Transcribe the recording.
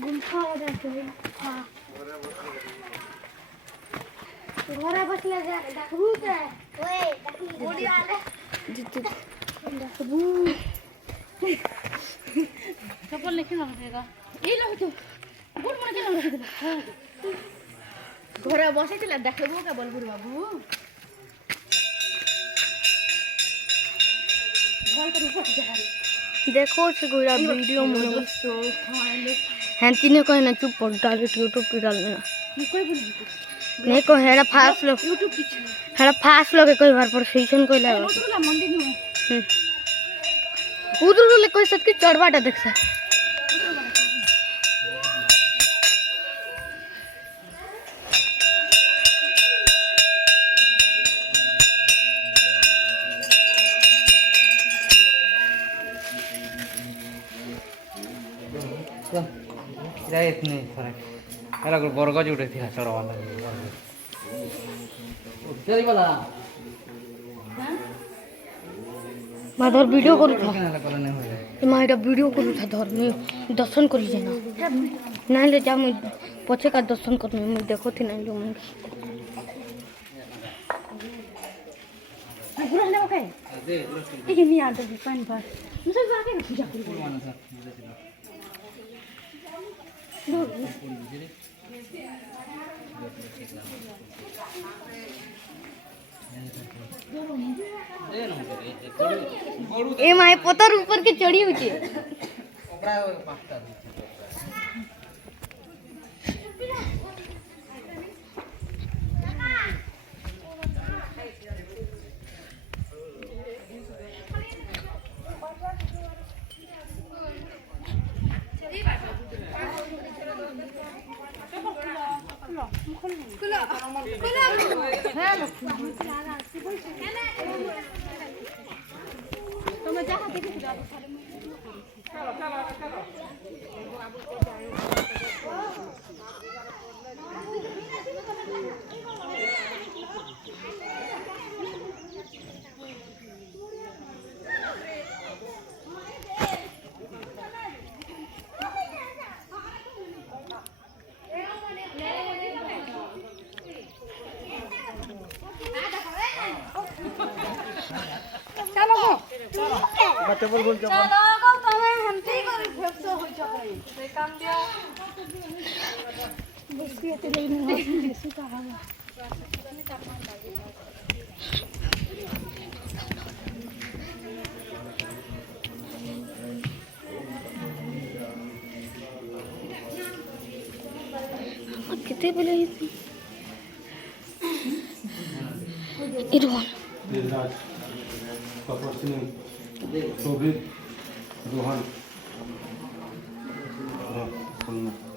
गुंफा जाते हां घरे बसले जा देखबू के ओए बॉडी आले जितु देखबू चप्पल लेके ना रहेगा ये लो तो गुड मन के ना रहेगा घरे बसे चला देखबू के बलबुर बाबू देखो से गोरा वीडियो में हैं तीनों को ना चुप पड़ डायरेक्ट यूट्यूब पे डाल देना कोई बोल नहीं को हेड़ा फास्ट लोग यूट्यूब पे हेड़ा फास्ट लोग कोई बार पर सेशन कोई लगा उधर मंदिर में उधर ले कोई सत के चढ़वाटा देख सा इतने फरक है लग बरगज उठे थी चढ़वाला चली वाला माधर वीडियो करू था मां एटा वीडियो करू था धर में दर्शन करी जाना ना ले जा मैं पछे का दर्शन करने मैं देखो थी नहीं लो मैं पूरा ले ओके ये नहीं आता पानी पर मुझे जाके पूजा करू ए माय पत्थर ऊपर के चढ़ी हुई है चप्पल बोल चप्पल चलो गो तमे हमती करी फेफसो होई छ कई से काम दिया बस के ते लेने बेसी का हवा कितने बोले इरवन दिलराज कपूर सिंह शोभित रोहन सुनना